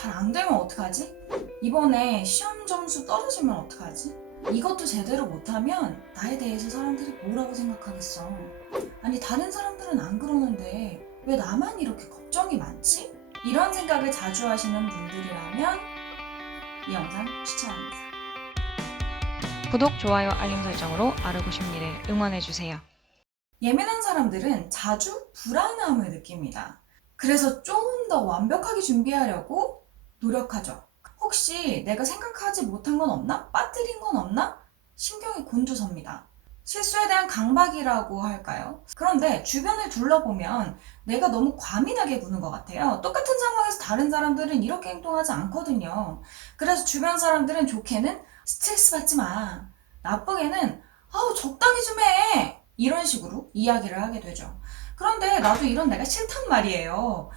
잘 안 되면 어떡하지? 이번에 시험 점수 떨어지면 어떡하지? 이것도 제대로 못하면 나에 대해서 사람들이 뭐라고 생각하겠어? 아니 다른 사람들은 안 그러는데 왜 나만 이렇게 걱정이 많지? 이런 생각을 자주 하시는 분들이라면 이 영상 추천합니다. 구독, 좋아요, 알림 설정으로 아르고 싶니를 응원해주세요. 예민한 사람들은 자주 불안함을 느낍니다. 그래서 좀더 완벽하게 준비하려고 노력하죠. 혹시 내가 생각하지 못한 건 없나? 빠뜨린 건 없나? 신경이 곤두섭니다. 실수에 대한 강박이라고 할까요? 그런데 주변을 둘러보면 내가 너무 과민하게 구는 것 같아요. 똑같은 상황에서 다른 사람들은 이렇게 행동하지 않거든요. 그래서 주변 사람들은 좋게는 스트레스 받지 마. 나쁘게는 아우 적당히 좀 해. 이런 식으로 이야기를 하게 되죠. 그런데 나도 이런 내가 싫단 말이에요.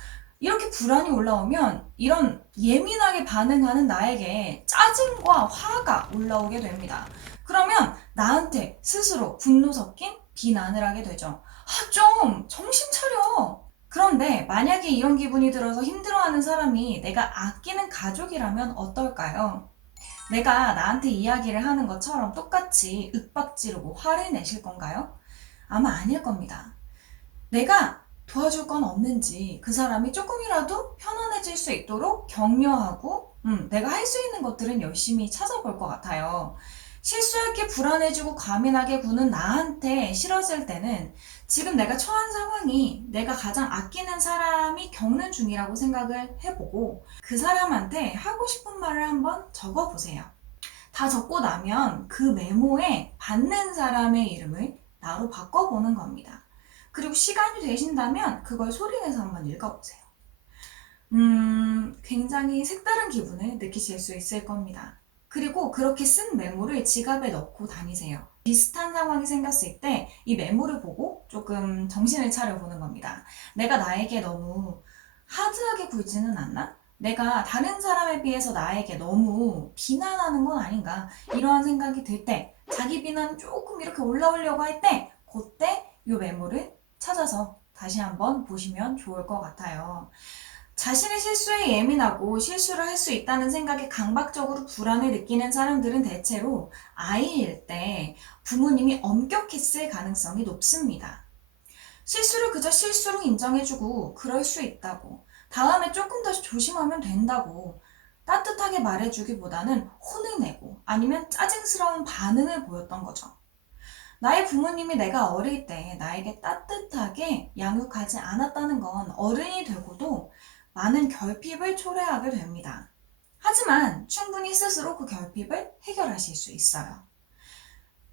이렇게 불안이 올라오면 이런 예민하게 반응하는 나에게 짜증과 화가 올라오게 됩니다. 그러면 나한테 스스로 분노 섞인 비난을 하게 되죠. 아, 좀 정신 차려. 그런데 만약에 이런 기분이 들어서 힘들어하는 사람이 내가 아끼는 가족이라면 어떨까요? 내가 나한테 이야기를 하는 것처럼 똑같이 윽박지르고 화를 내실 건가요? 아마 아닐 겁니다. 내가 도와줄 건 없는지 그 사람이 조금이라도 편안해질 수 있도록 격려하고 음, 내가 할 수 있는 것들은 열심히 찾아볼 것 같아요. 실수할 게 불안해지고 과민하게 구는 나한테 싫어질 때는 지금 내가 처한 상황이 내가 가장 아끼는 사람이 겪는 중이라고 생각을 해보고 그 사람한테 하고 싶은 말을 한번 적어보세요. 다 적고 나면 그 메모에 받는 사람의 이름을 나로 바꿔보는 겁니다. 그리고 시간이 되신다면 그걸 소리내서 한번 읽어보세요. 음, 굉장히 색다른 기분을 느끼실 수 있을 겁니다. 그리고 그렇게 쓴 메모를 지갑에 넣고 다니세요. 비슷한 상황이 생겼을 때 이 메모를 보고 조금 정신을 차려보는 겁니다. 내가 나에게 너무 하드하게 굴지는 않나? 내가 다른 사람에 비해서 나에게 너무 비난하는 건 아닌가? 이러한 생각이 들 때, 자기 비난 조금 이렇게 올라오려고 할 때, 그때 이 메모를 찾아서 다시 한번 보시면 좋을 것 같아요. 자신의 실수에 예민하고 실수를 할 수 있다는 생각에 강박적으로 불안을 느끼는 사람들은 대체로 아이일 때 부모님이 엄격했을 가능성이 높습니다. 실수를 그저 실수로 인정해주고 그럴 수 있다고 다음에 조금 더 조심하면 된다고 따뜻하게 말해주기보다는 혼을 내고 아니면 짜증스러운 반응을 보였던 거죠. 나의 부모님이 내가 어릴 때 나에게 따뜻하게 양육하지 않았다는 건 어른이 되고도 많은 결핍을 초래하게 됩니다. 하지만 충분히 스스로 그 결핍을 해결하실 수 있어요.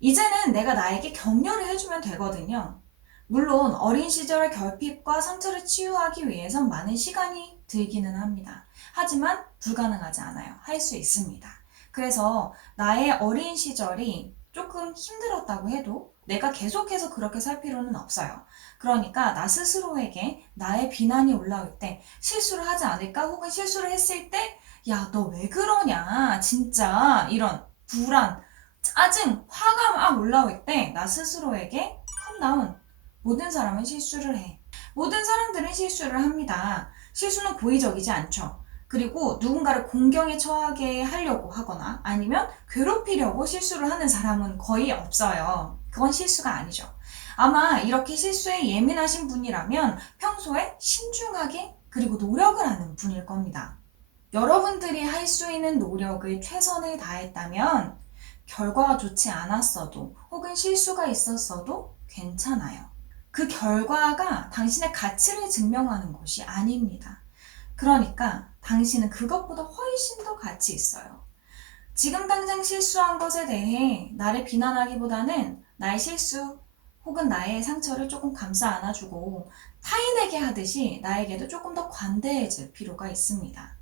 이제는 내가 나에게 격려를 해주면 되거든요. 물론 어린 시절의 결핍과 상처를 치유하기 위해선 많은 시간이 들기는 합니다. 하지만 불가능하지 않아요. 할 수 있습니다. 그래서 나의 어린 시절이 조금 힘들었다고 해도 내가 계속해서 그렇게 살 필요는 없어요. 그러니까 나 스스로에게 나의 비난이 올라올 때 실수를 하지 않을까 혹은 실수를 했을 때 야, 너 왜 그러냐? 진짜 이런 불안, 짜증, 화가 막 올라올 때 나 스스로에게 컴다운 모든 사람은 실수를 해. 모든 사람들은 실수를 합니다. 실수는 고의적이지 않죠. 그리고 누군가를 공경에 처하게 하려고 하거나 아니면 괴롭히려고 실수를 하는 사람은 거의 없어요. 그건 실수가 아니죠. 아마 이렇게 실수에 예민하신 분이라면 평소에 신중하게 그리고 노력을 하는 분일 겁니다. 여러분들이 할 수 있는 노력을 최선을 다했다면 결과가 좋지 않았어도 혹은 실수가 있었어도 괜찮아요. 그 결과가 당신의 가치를 증명하는 것이 아닙니다. 그러니까 당신은 그것보다 훨씬 더 가치 있어요. 지금 당장 실수한 것에 대해 나를 비난하기보다는 나의 실수 혹은 나의 상처를 조금 감싸 안아주고 타인에게 하듯이 나에게도 조금 더 관대해질 필요가 있습니다.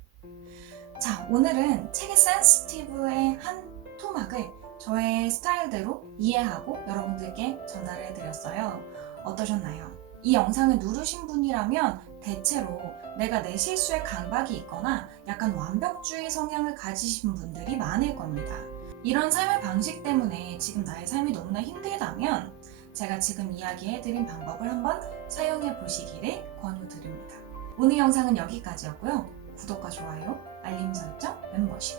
자, 오늘은 책의 센스티브의 한 토막을 저의 스타일대로 이해하고 여러분들께 전달을 해드렸어요. 어떠셨나요? 이 영상을 누르신 분이라면 대체로 내가 내 실수에 강박이 있거나 약간 완벽주의 성향을 가지신 분들이 많을 겁니다. 이런 삶의 방식 때문에 지금 나의 삶이 너무나 힘들다면 제가 지금 이야기해드린 방법을 한번 사용해 보시기를 권유드립니다. 오늘 영상은 여기까지였고요. 구독과 좋아요 알림 설정, 멤버십.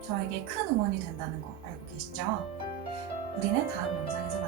저에게 큰 응원이 된다는 거 알고 계시죠? 우리는 다음 영상에서